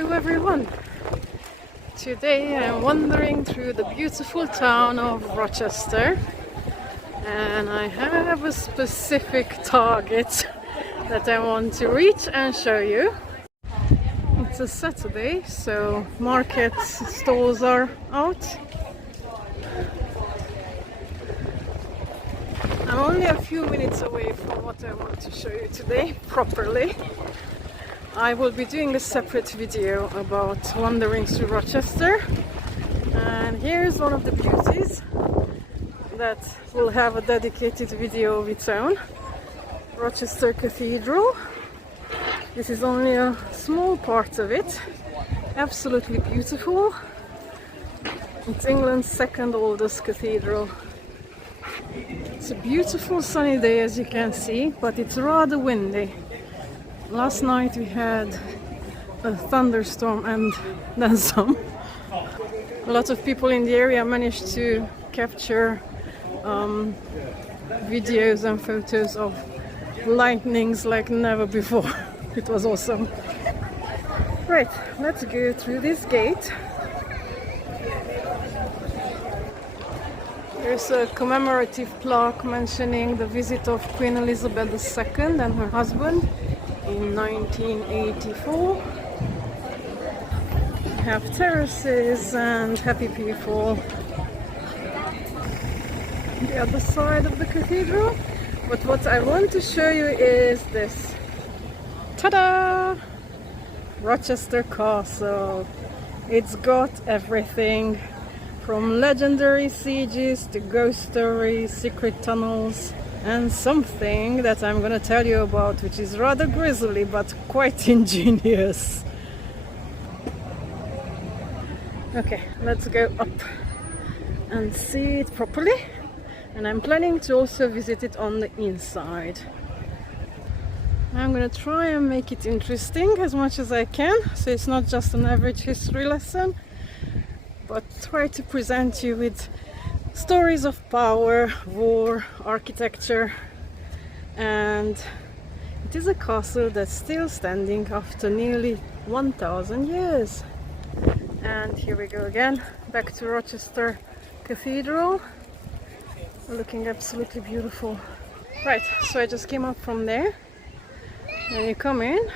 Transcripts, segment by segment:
Hello everyone! Today I'm wandering through the beautiful town of Rochester and I have a specific target that I want to reach and show you. It's a Saturday, so market stalls are out. I'm only a few minutes away from what I want to show you today properly. I will be doing a separate video about wandering through Rochester, and here's one of the beauties that will have a dedicated video of its own. Rochester Cathedral. This is only a small part of it. Absolutely beautiful. It's England's second oldest cathedral. It's a beautiful sunny day, as you can see, but it's rather windy. Last night we had a thunderstorm and then some. A lot of people in the area managed to capture videos and photos of lightnings like never before. It was awesome. Right, let's go through this gate. There's a commemorative plaque mentioning the visit of Queen Elizabeth II and her husband in 1984. We have terraces and happy people on the other side of the cathedral. But what I want to show you is this. Ta-da! Rochester Castle. It's got everything from legendary sieges to ghost stories, secret tunnels, and something that I'm gonna tell you about, which is rather grisly but quite ingenious. Okay, let's go up and see it properly. And I'm planning to also visit it on the inside. I'm gonna try and make it interesting as much as I can, so it's not just an average history lesson, but try to present you with stories of power, war, architecture, and it is a castle that's still standing after nearly 1,000 years. And here we go again, back to Rochester Cathedral, looking absolutely beautiful. Right, so I just came up from there, and you come in,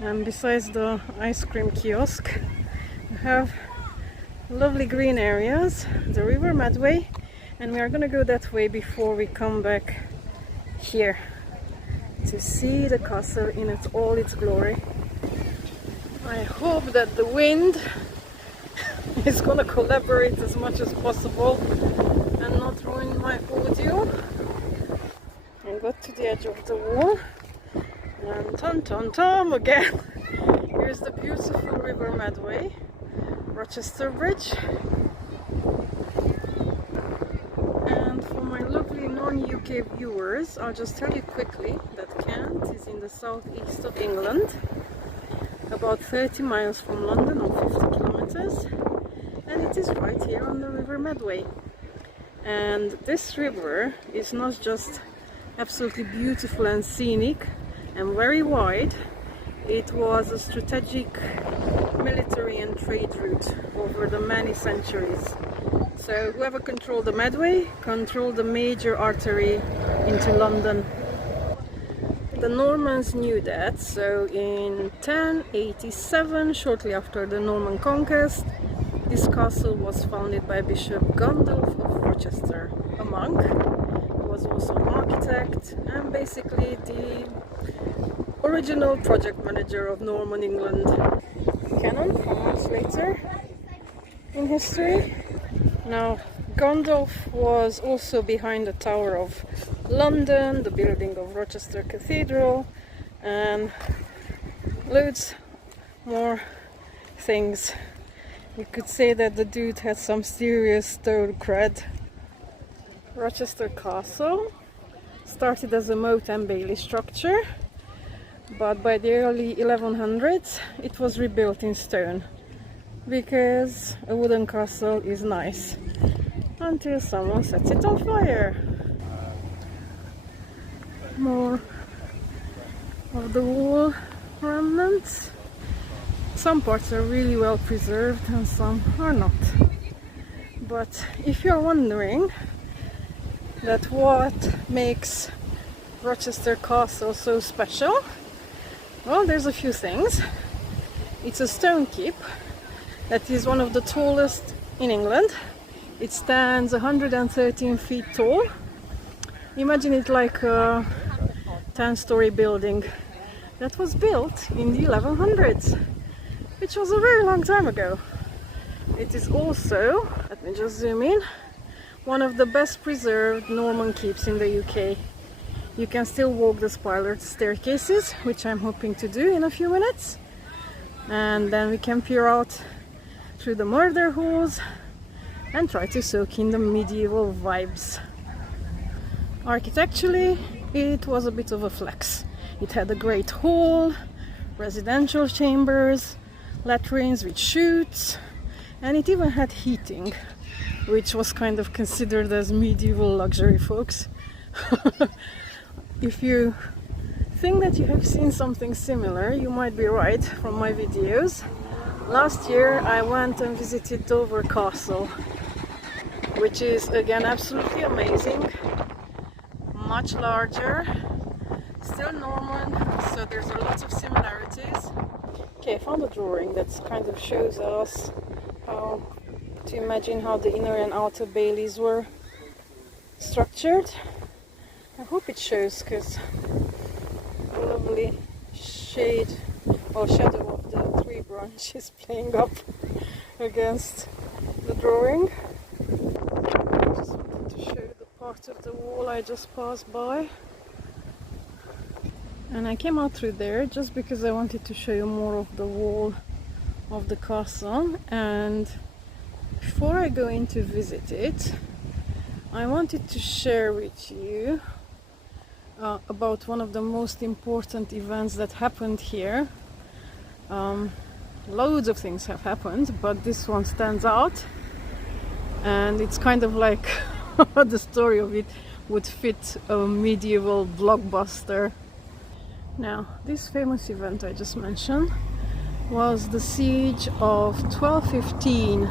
and besides the ice cream kiosk, you have lovely green areas, the river Medway, and we are going to go that way before we come back here to see the castle in all its glory. I hope that the wind is going to collaborate as much as possible and not ruin my audio. I got to the edge of the wall and tom again. Here's the beautiful river Medway, Rochester Bridge. And for my lovely non-UK viewers, I'll just tell you quickly that Kent is in the southeast of England, about 30 miles from London or 50 kilometers, and it is right here on the river Medway. And this river is not just absolutely beautiful and scenic and very wide, it was a strategic military and trade route over the many centuries. So whoever controlled the Medway controlled the major artery into London. The Normans knew that, so in 1087, shortly after the Norman conquest, this castle was founded by Bishop Gundulf of Rochester, a monk. He was also an architect and basically the original project manager of Norman England. Cannon from much later in history. Now, Gundulf was also behind the Tower of London, the building of Rochester Cathedral, and loads more things. You could say that the dude had some serious stone cred. Rochester Castle started as a moat and bailey structure, but by the early 1100s it was rebuilt in stone, because a wooden castle is nice, until someone sets it on fire. More of the wall remnants. Some parts are really well preserved and some are not. But if you're wondering that what makes Rochester Castle so special, well, there's a few things. It's a stone keep that is one of the tallest in England. It stands 113 feet tall. Imagine it like a 10-story building that was built in the 1100s, which was a very long time ago. It is also, let me just zoom in, one of the best preserved Norman keeps in the UK. You can still walk the spiral staircases, which I'm hoping to do in a few minutes. And then we can peer out through the murder halls and try to soak in the medieval vibes. Architecturally, it was a bit of a flex. It had a great hall, residential chambers, latrines with chutes, and it even had heating, which was kind of considered as medieval luxury, folks. If you think that you have seen something similar, you might be right from my videos. Last year I went and visited Dover Castle, which is again absolutely amazing. Much larger, still Norman, so there's a lot of similarities. Okay, I found a drawing that kind of shows us how to imagine how the inner and outer baileys were structured. I hope it shows, because the lovely shade or shadow of the tree branch is playing up against the drawing. I just wanted to show the part of the wall I just passed by. And I came out through there just because I wanted to show you more of the wall of the castle. And before I go in to visit it, I wanted to share with you about one of the most important events that happened here. Loads of things have happened, but this one stands out, and it's kind of like the story of it would fit a medieval blockbuster. Now, this famous event I just mentioned was the siege of 1215.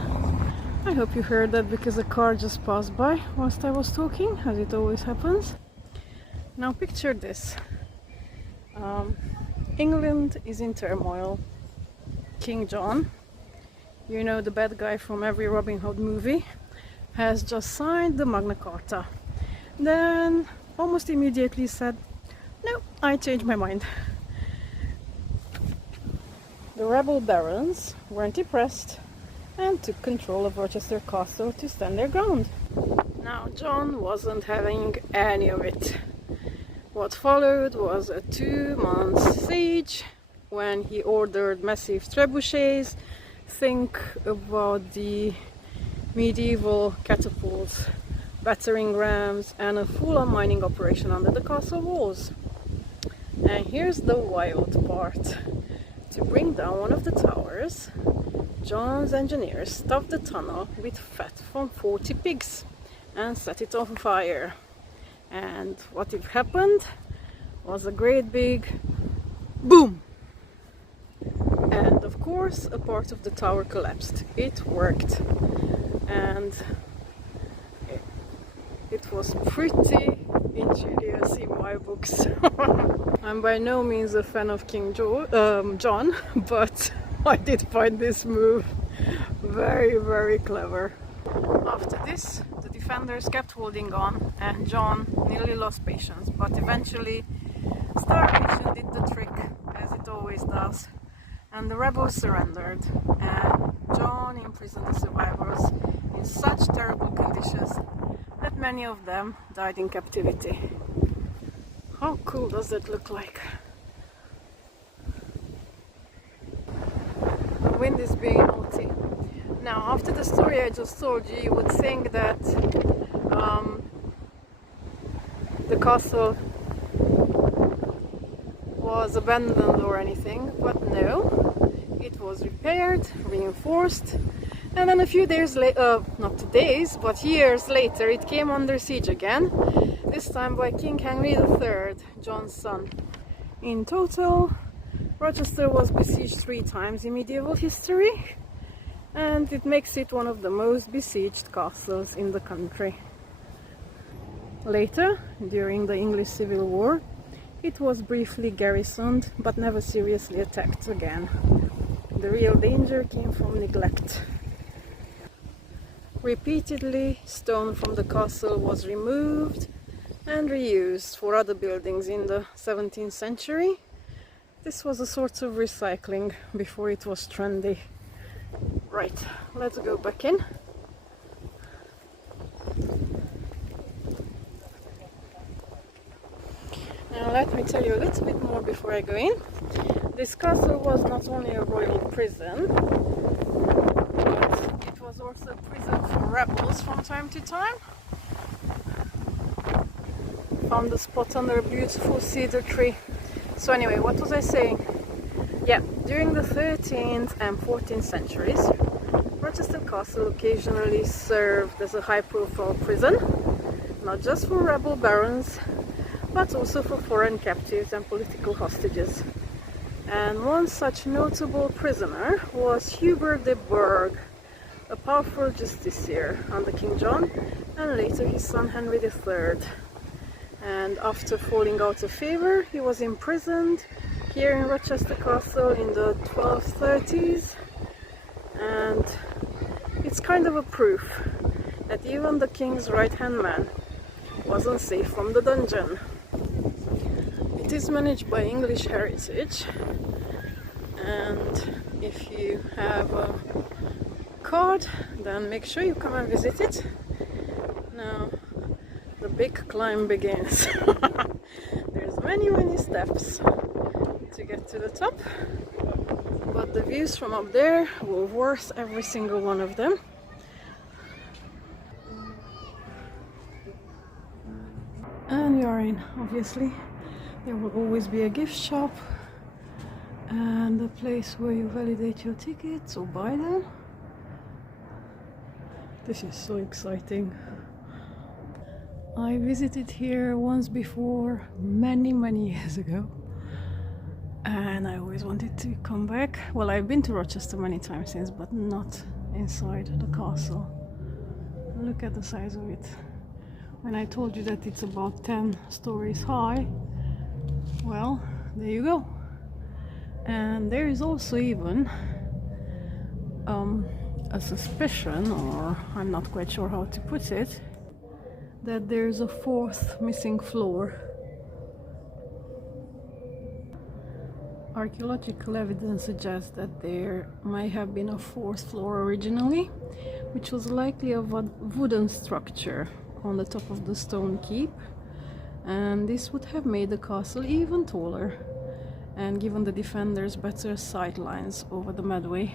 I hope you heard that because a car just passed by whilst I was talking, as it always happens. Now picture this. England is in turmoil. King John, you know, the bad guy from every Robin Hood movie, has just signed the Magna Carta. Then almost immediately said, no, I changed my mind. The rebel barons weren't impressed and took control of Rochester Castle to stand their ground. Now John wasn't having any of it. What followed was a 2-month siege when he ordered massive trebuchets. Think about the medieval catapults, battering rams, and a full-on mining operation under the castle walls. And here's the wild part. To bring down one of the towers, John's engineers stuffed the tunnel with fat from 40 pigs and set it on fire. And what happened was a great big boom! And of course a part of the tower collapsed. It worked, and it was pretty ingenious in my books. I'm by no means a fan of King John, but I did find this move very, very clever. After this, the defenders kept holding on, and John nearly lost patience, but eventually starvation did the trick, as it always does, and the rebels surrendered, and John imprisoned the survivors in such terrible conditions that many of them died in captivity. How cool does that look like? The wind is being naughty. Now, after the story I just told you, you would think that the castle was abandoned or anything, but no, it was repaired, reinforced, and then a few days later, not days, but years later, it came under siege again, this time by King Henry III, John's son. In total, Rochester was besieged 3 times in medieval history, and it makes it one of the most besieged castles in the country. Later, during the English Civil War, it was briefly garrisoned but never seriously attacked again. The real danger came from neglect. Repeatedly, stone from the castle was removed and reused for other buildings in the 17th century. This was a sort of recycling before it was trendy. Right, let's go back in. Now let me tell you a little bit more before I go in. This castle was not only a royal prison, but it was also a prison for rebels from time to time. Found the spot under a beautiful cedar tree. So anyway, what was I saying? Yeah, during the 13th and 14th centuries, Rochester Castle occasionally served as a high-profile prison, not just for rebel barons, but also for foreign captives and political hostages. And one such notable prisoner was Hubert de Burgh, a powerful justiciar under King John and later his son Henry III. And after falling out of favor, he was imprisoned here in Rochester Castle in the 1230s, and it's kind of a proof that even the king's right-hand man wasn't safe from the dungeon. It is managed by English Heritage, and if you have a card, then make sure you come and visit it. Now the big climb begins. There's many steps to get to the top, but the views from up there were worth every single one of them. And we are in, obviously. There will always be a gift shop and a place where you validate your tickets or buy them. This is so exciting. I visited here once before, many years ago, and I always wanted to come back. Well, I've been to Rochester many times since, but not inside the castle. Look at the size of it. When I told you that it's about 10 stories high, well, there you go. And there is also even a suspicion, or I'm not quite sure how to put it, that there's a 4th missing floor. Archaeological evidence suggests that there may have been a 4th floor originally, which was likely a wooden structure on the top of the stone keep, and this would have made the castle even taller and given the defenders better sight lines over the Medway.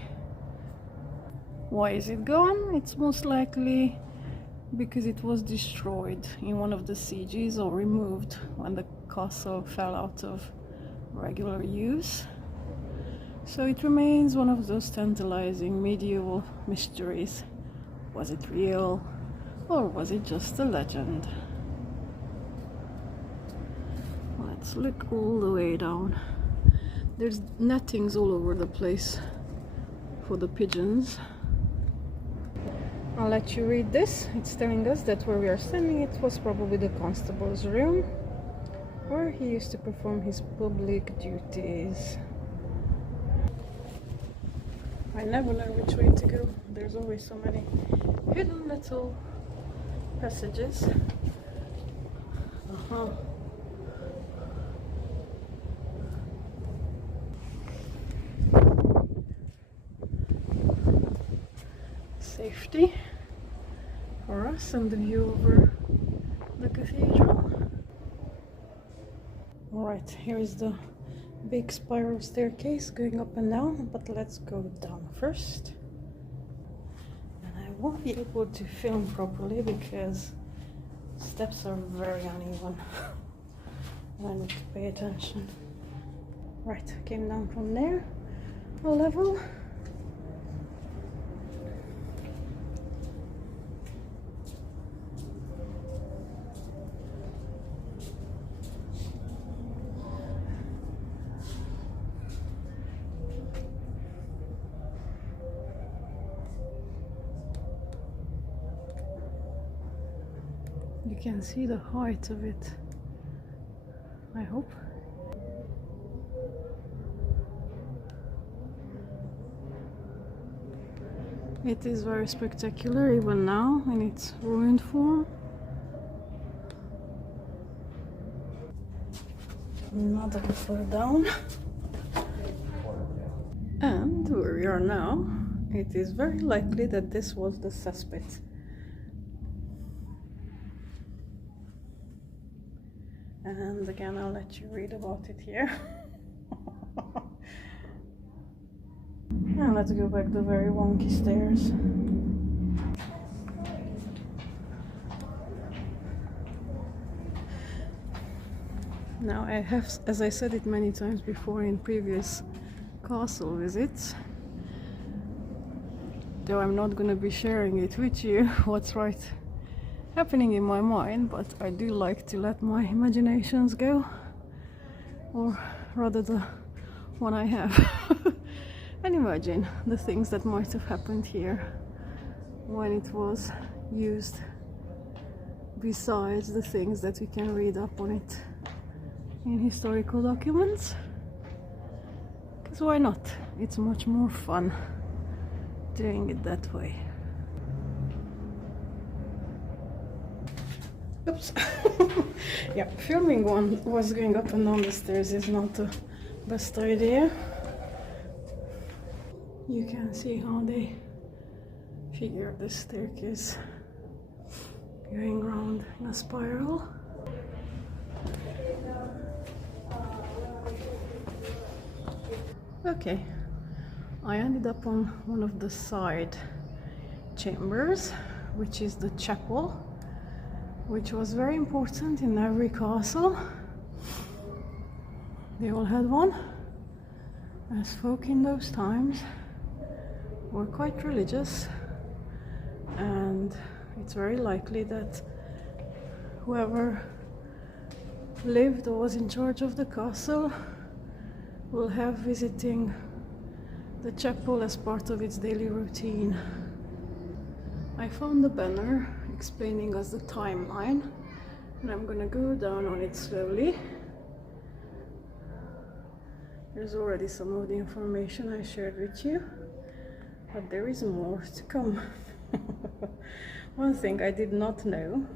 Why is it gone? It's most likely because it was destroyed in one of the sieges or removed when the castle fell out of regular use. So it remains one of those tantalizing medieval mysteries. Was it real, or was it just a legend? Let's look all the way down. There's nettings all over the place for the pigeons. I'll let you read this. It's telling us that where we are standing, it was probably the constable's room, where he used to perform his public duties. I never know which way to go. There's always so many hidden little passages. Safety for us and the view over the cathedral. Alright, here is the big spiral staircase going up and down, but let's go down first. And I won't be able to film properly because steps are very uneven. I need to pay attention. Right, came down from there, a level. You can see the height of it, I hope. It is very spectacular even now in its ruined form. Another floor down. And where we are now, it is very likely that this was the cesspit. And again, I'll let you read about it here. And let's go back the very wonky stairs. Now I have, as I said it many times before in previous castle visits, though I'm not going to be sharing it with you, what's right happening in my mind, but I do like to let my imaginations go, or rather the one I have. And imagine the things that might have happened here when it was used, besides the things that we can read up on it in historical documents. Because why not? It's much more fun doing it that way. Oops. Yeah, filming one was going up and down the stairs is not the best idea. You can see how they figure the staircase going round in a spiral. Okay, I ended up on one of the side chambers, which is the chapel, which was very important in every castle. They all had one, as folk in those times were quite religious, and it's very likely that whoever lived or was in charge of the castle will have visiting the chapel as part of its daily routine. I found the banner explaining us the timeline, and I'm gonna go down on it slowly. There's already some of the information I shared with you, but there is more to come. One thing I did not know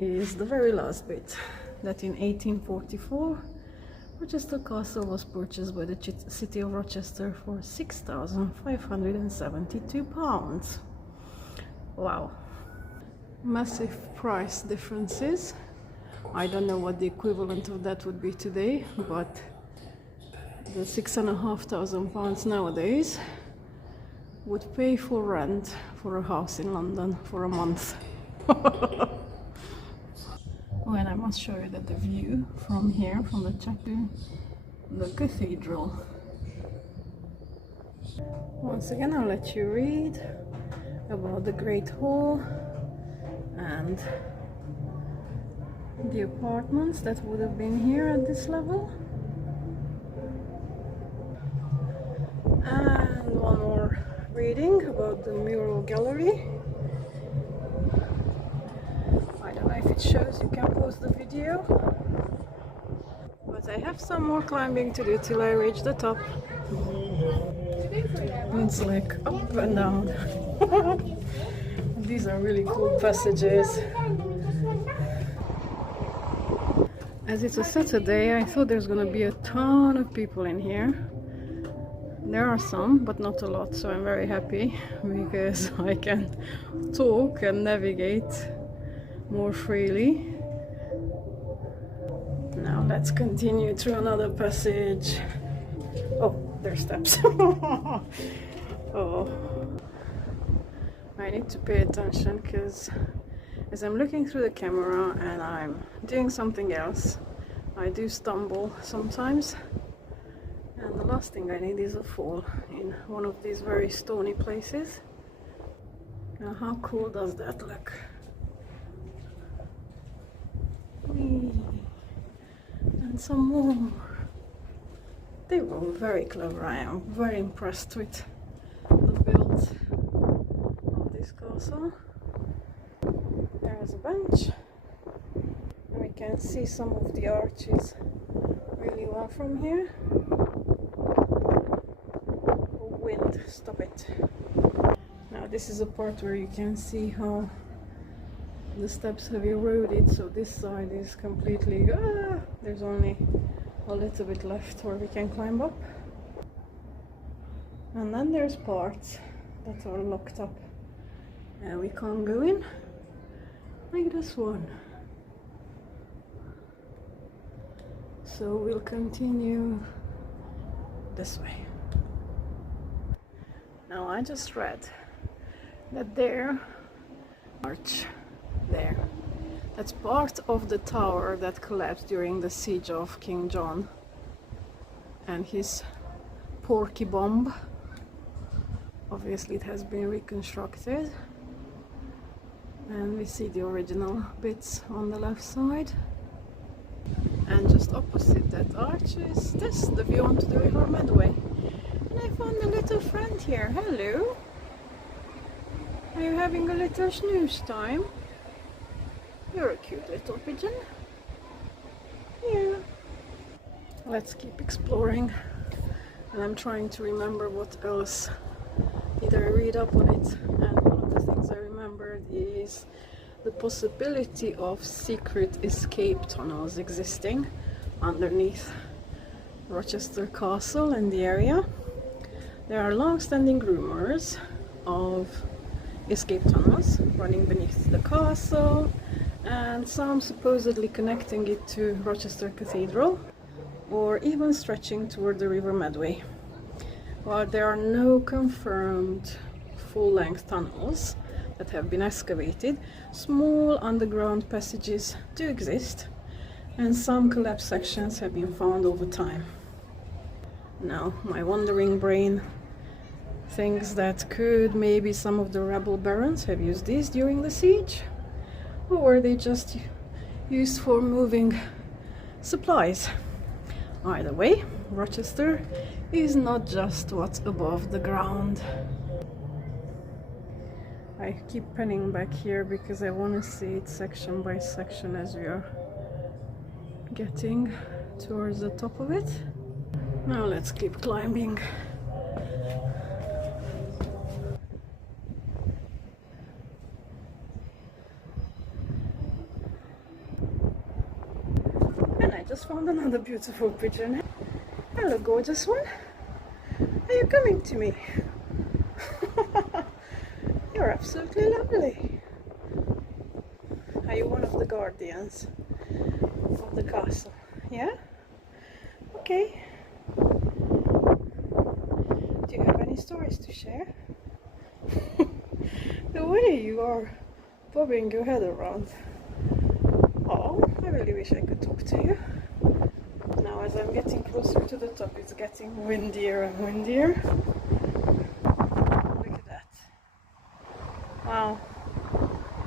is the very last bit, that in 1844 Rochester Castle was purchased by the city of Rochester for £6,572. Wow. Massive price differences. I don't know what the equivalent of that would be today, but the £6,500 nowadays would pay for rent for a house in London for a month. Oh, and I must show you that the view from here, from the chapel, the cathedral. Once again, I'll let you read about the Great Hall and the apartments that would have been here at this level. And one more reading about the mural gallery. I don't know if it shows, you can pause the video. But I have some more climbing to do till I reach the top. It's like up and down. These are really cool passages. As it's a Saturday, I thought there's gonna be a ton of people in here. There are some, but not a lot, so I'm very happy because I can talk and navigate more freely. Now let's continue through another passage. Oh, there's steps. Oh, I need to pay attention because as I'm looking through the camera and I'm doing something else, I do stumble sometimes. And the last thing I need is a fall in one of these very stony places. Now how cool does that look? Whee. And some more. They were very clever. I am very impressed with the build of this castle. There's There's a bench, and we can see some of the arches really well from here. Oh, wind, stop it. Now this is a part where you can see how the steps have eroded, so this side is completely, there's only a little bit left where we can climb up. And then there's parts that are locked up and we can't go in, like this one. So we'll continue this way. Now I just read that that's part of the tower that collapsed during the siege of King John and his porky bomb. Obviously it has been reconstructed, and we see the original bits on the left side. And just opposite that arch is this, the view onto the River Medway. And I found a little friend here. Hello! Are you having a little snooze time? You're a cute little pigeon. Yeah. Let's keep exploring. And I'm trying to remember what else did I read up on it. And one of the things I remembered is the possibility of secret escape tunnels existing underneath Rochester Castle and the area. There are long-standing rumors of escape tunnels running beneath the castle, and some supposedly connecting it to Rochester Cathedral, or even stretching toward the River Medway. While there are no confirmed full-length tunnels that have been excavated, small underground passages do exist, and some collapsed sections have been found over time. Now, my wandering brain thinks that could maybe some of the rebel barons have used these during the siege, or were they just used for moving supplies? Either way, Rochester is not just what's above the ground. I keep penning back here because I want to see it section by section as we are getting towards the top of it. Now let's keep climbing. And I just found another beautiful pigeon. Hello, gorgeous one. Are you coming to me? You're absolutely lovely. Are you one of the guardians of the castle? Yeah? Okay. Do you have any stories to share? The way you are bobbing your head around. Oh, I really wish I could talk to you. Now as I'm getting closer to the top, it's getting windier and windier. Look at that. Wow.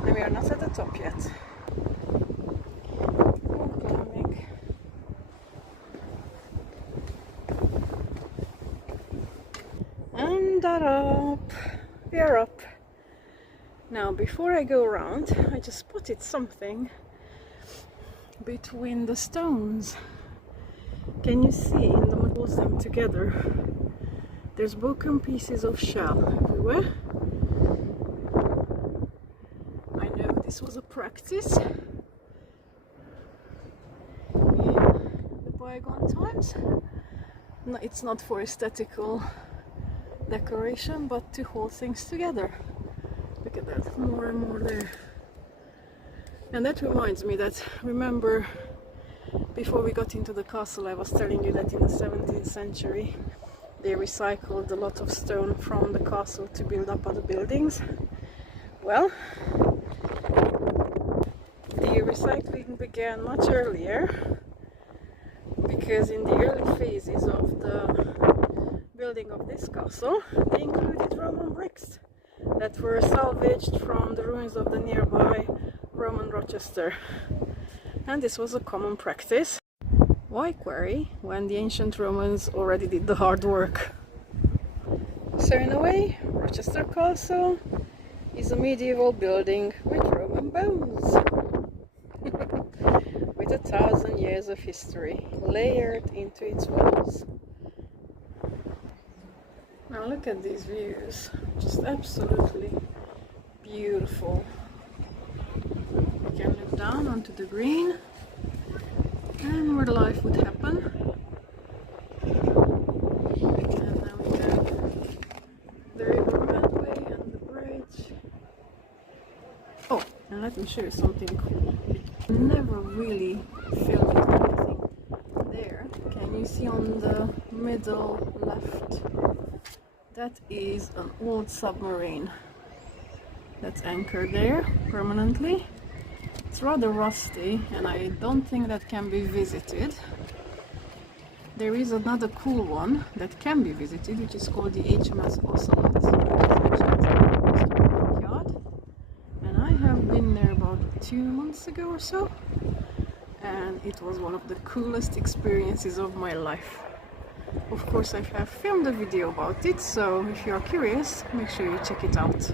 And we are not at the top yet. More climbing. And up. We are up. Now before I go around, I just spotted something between the stones. Can you see in the middle of them together? There's broken pieces of shell everywhere. I know this was a practice in the bygone times. No, it's not for aesthetical decoration, but to hold things together. Look at that, more and more there. And that reminds me that, remember, before we got into the castle, I was telling you that in the 17th century they recycled a lot of stone from the castle to build up other buildings. Well, the recycling began much earlier, because in the early phases of the building of this castle, they included Roman bricks that were salvaged from the ruins of the nearby Roman Rochester. And this was a common practice. Why quarry when the ancient Romans already did the hard work? So in a way, Rochester Castle is a medieval building with Roman some bones with 1,000 years of history layered into its walls. Now look at these views, just absolutely beautiful. You can look down onto the green and where life would happen. And now we have the river Medway and the bridge. Oh, and let me show you something cool. It never really filmed anything there. Can you see on the middle left? That is an old submarine that's anchored there permanently. It's rather rusty and I don't think that can be visited. There is another cool one that can be visited, which is called the HMS Ocelot. And I have been there about 2 months ago or so, and it was one of the coolest experiences of my life. Of course, I have filmed a video about it, so if you are curious, make sure you check it out.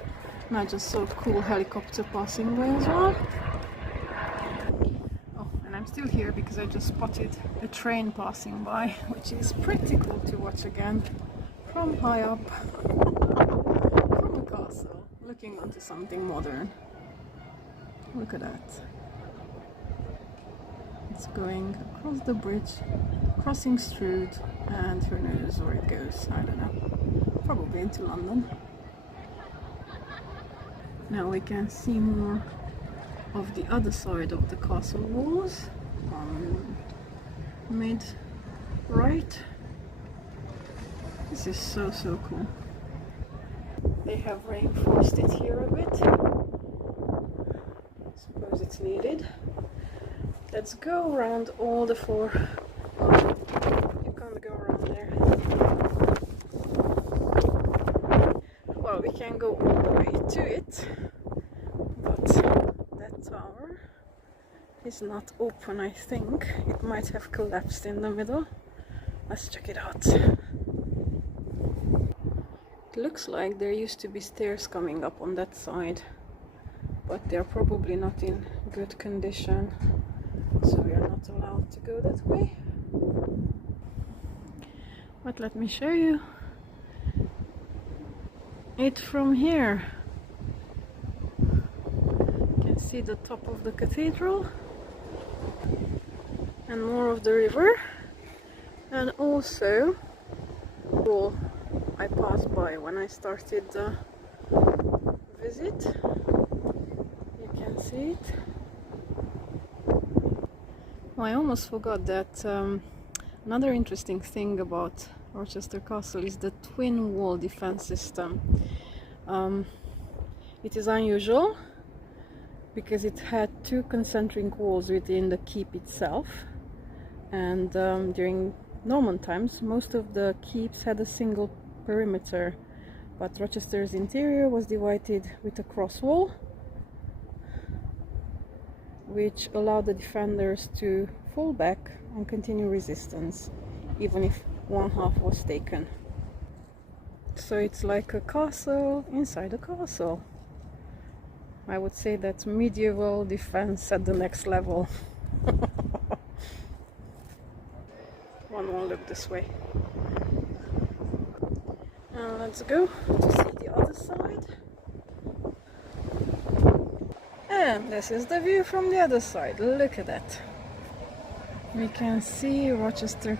And I just saw a cool helicopter passing by as well. Oh, and I'm still here because I just spotted a train passing by, which is pretty cool to watch again from high up from a castle, looking onto something modern. Look at that. It's going across the bridge, crossing Strood, and who knows where it goes, I don't know. Probably into London. Now we can see more of the other side of the castle walls on mid right. This is so cool. They have reinforced it here a bit. Suppose it's needed. Let's go around all the 4. You can't go around there. Well, we can go all the way to it, but that tower is not open, I think. It might have collapsed in the middle. Let's check it out. It looks like there used to be stairs coming up on that side, but they're probably not in good condition, so we are not allowed to go that way. But let me show you it from here. You can see the top of the cathedral and more of the river, and also wall I passed by when I started the visit. You can see it. Oh, I almost forgot that another interesting thing about Rochester Castle is the twin wall defense system. It is unusual because it had 2 concentric walls within the keep itself, and during Norman times most of the keeps had a single perimeter, but Rochester's interior was divided with a cross wall, which allowed the defenders to fall back and continue resistance even if one half was taken. So it's like a castle inside a castle. I would say that's medieval defense at the next level. One more look this way. And let's go to see the other side. And this is the view from the other side. Look at that. We can see Rochester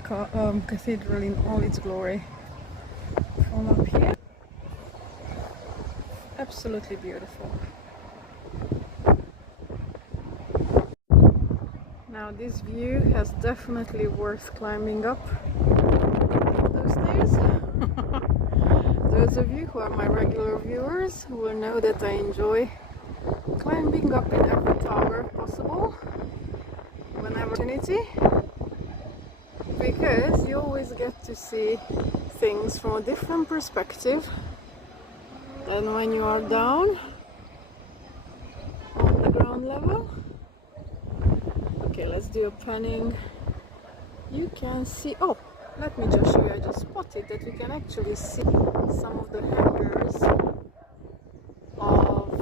Cathedral in all its glory from up here. Absolutely beautiful. Now this view has definitely worth climbing up those stairs. Those of you who are my regular viewers will know that I enjoy climbing up in every tower possible whenever opportunity, because you always get to see things from a different perspective than when you are down on the ground level. Okay, let's do a panning. You can see, oh, let me just show you, I just spotted that we can actually see some of the hangers of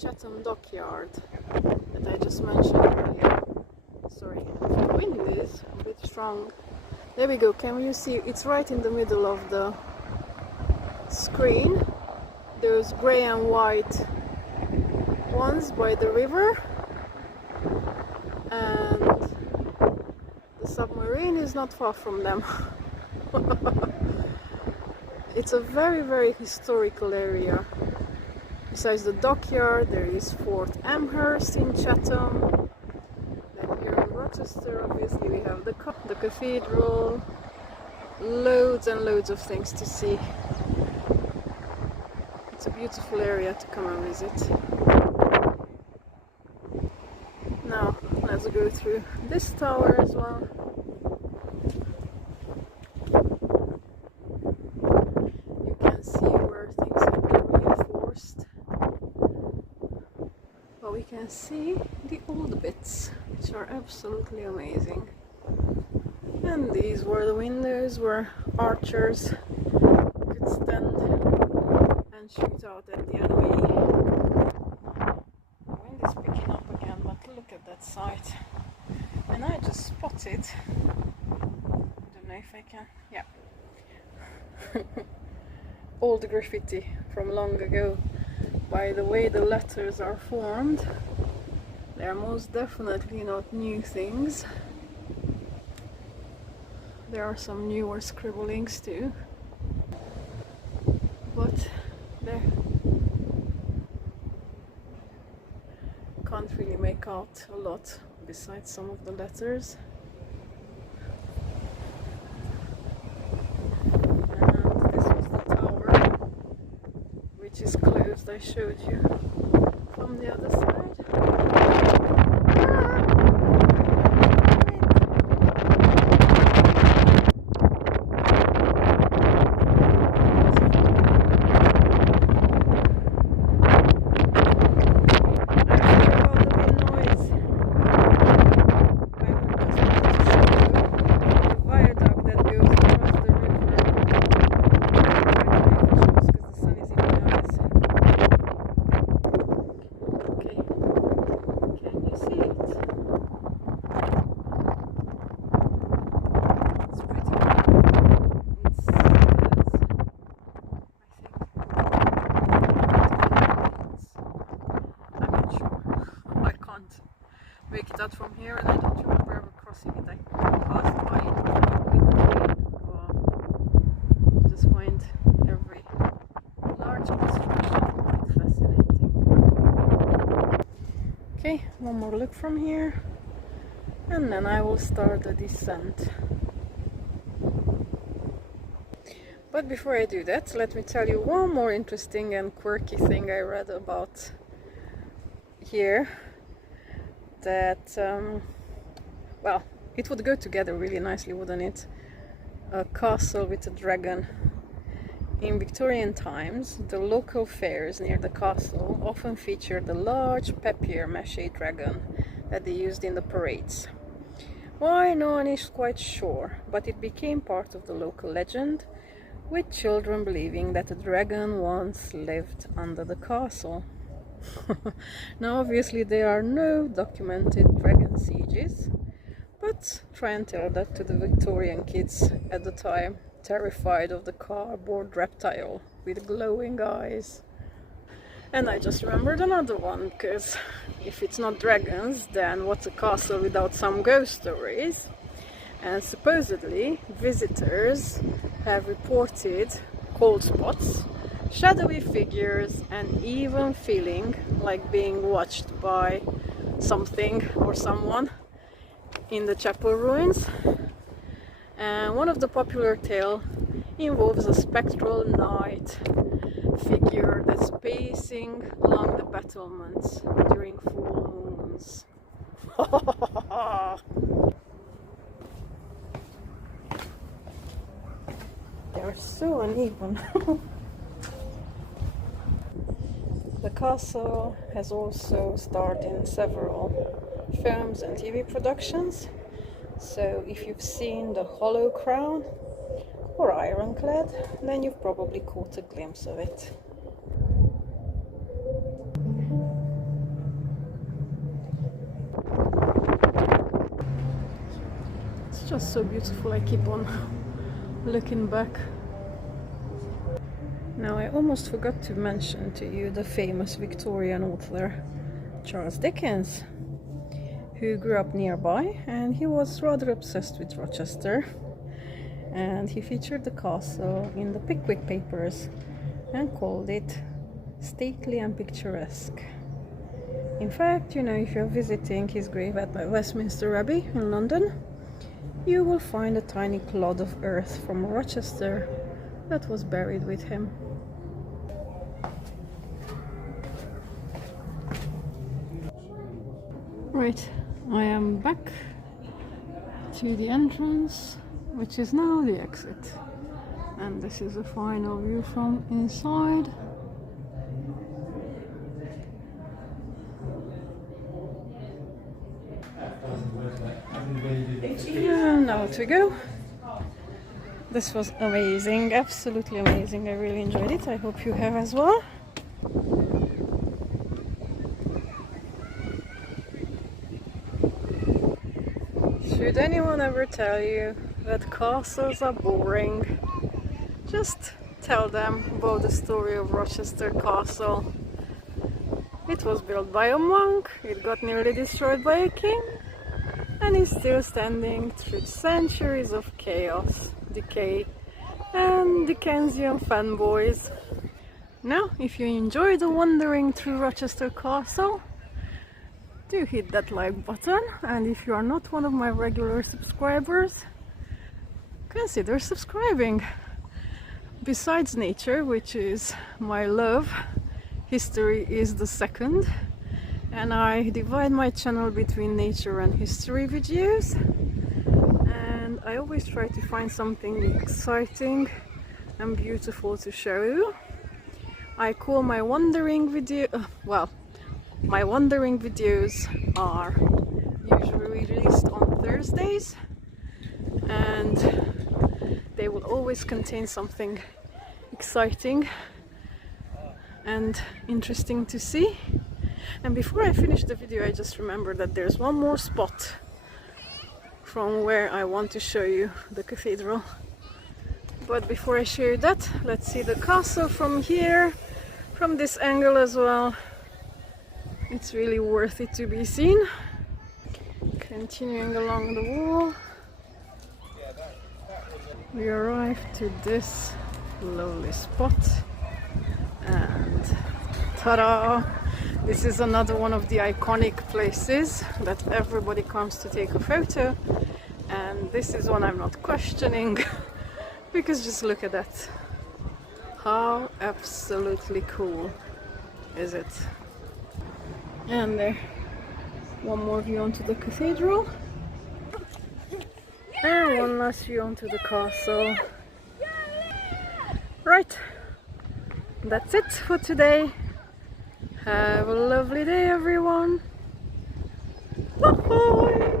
Chatham dockyard that I just mentioned earlier. Sorry, the wind is a bit strong. There we go, can you see? It's right in the middle of the screen. Those grey and white ones by the river. And the submarine is not far from them. It's a very, very historical area. Besides the dockyard, there is Fort Amherst in Chatham. Then here in Rochester, obviously, we have the cathedral. Loads and loads of things to see. It's a beautiful area to come and visit. Now, let's go through this tower as well. You can see where things have been reinforced. But we can see the old bits, which are absolutely amazing. And these were the windows where archers could stand and shoot out at the enemy. The wind is picking up again, but look at that site. And I just spotted, I don't know if I can, yeah, old graffiti from long ago. By the way the letters are formed, they are most definitely not new things. There are some newer scribblings too, but there, can't really make out a lot besides some of the letters. And this was the tower, which is closed, I showed you from the other side. Make it out from here, and I don't remember ever crossing it. I passed by it with the train, but just find every large construction quite fascinating. Okay, one more look from here, and then I will start the descent. But before I do that, let me tell you one more interesting and quirky thing I read about here. That, well, it would go together really nicely, wouldn't it? A castle with a dragon. In Victorian times, the local fairs near the castle often featured a large papier-mâché dragon that they used in the parades. Why, no one is quite sure, but it became part of the local legend, with children believing that a dragon once lived under the castle. Now obviously there are no documented dragon sieges, but try and tell that to the Victorian kids at the time, terrified of the cardboard reptile with glowing eyes. And I just remembered another one, because if it's not dragons, then what's a castle without some ghost stories? And supposedly visitors have reported cold spots, shadowy figures, and even feeling like being watched by something or someone in the chapel ruins. And one of the popular tales involves a spectral knight figure that's pacing along the battlements during full moons. They're so uneven. The castle has also starred in several films and TV productions, so if you've seen The Hollow Crown or Ironclad, then you've probably caught a glimpse of it. just so beautiful. I keep on looking back. Now I almost forgot to mention to you the famous Victorian author Charles Dickens, who grew up nearby, and he was rather obsessed with Rochester, and he featured the castle in the Pickwick papers and called it stately and picturesque. In fact, you know, if you're visiting his grave at Westminster Abbey in London, you will find a tiny clod of earth from Rochester that was buried with him. Right, I am back to the entrance, which is now the exit, and this is a final view from inside. And now to go. This was amazing, absolutely amazing. I really enjoyed it. I hope you have as well. Should anyone ever tell you that castles are boring, just tell them about the story of Rochester Castle. It was built by a monk, it got nearly destroyed by a king, and is still standing through centuries of chaos, decay, and Dickensian fanboys. Now, if you enjoy the wandering through Rochester Castle, do hit that like button, and if you are not one of my regular subscribers, consider subscribing. Besides nature, which is my love, history is the second, and I divide my channel between nature and history videos, and I always try to find something exciting and beautiful to show you. I call my wandering video, my wandering videos are usually released on Thursdays, and they will always contain something exciting and interesting to see. And before I finish the video, I just remembered that there's one more spot from where I want to show you the cathedral. But before I show you that, let's see the castle from here, from this angle as well. It's really worth it to be seen. Continuing along the wall, we arrive to this lovely spot, and ta-da! This is another one of the iconic places that everybody comes to take a photo, and this is one I'm not questioning because just look at that. How absolutely cool is it? And there, one more view onto the cathedral, and one last view onto the castle. Right, that's it for today. Have a lovely day, everyone. Bye.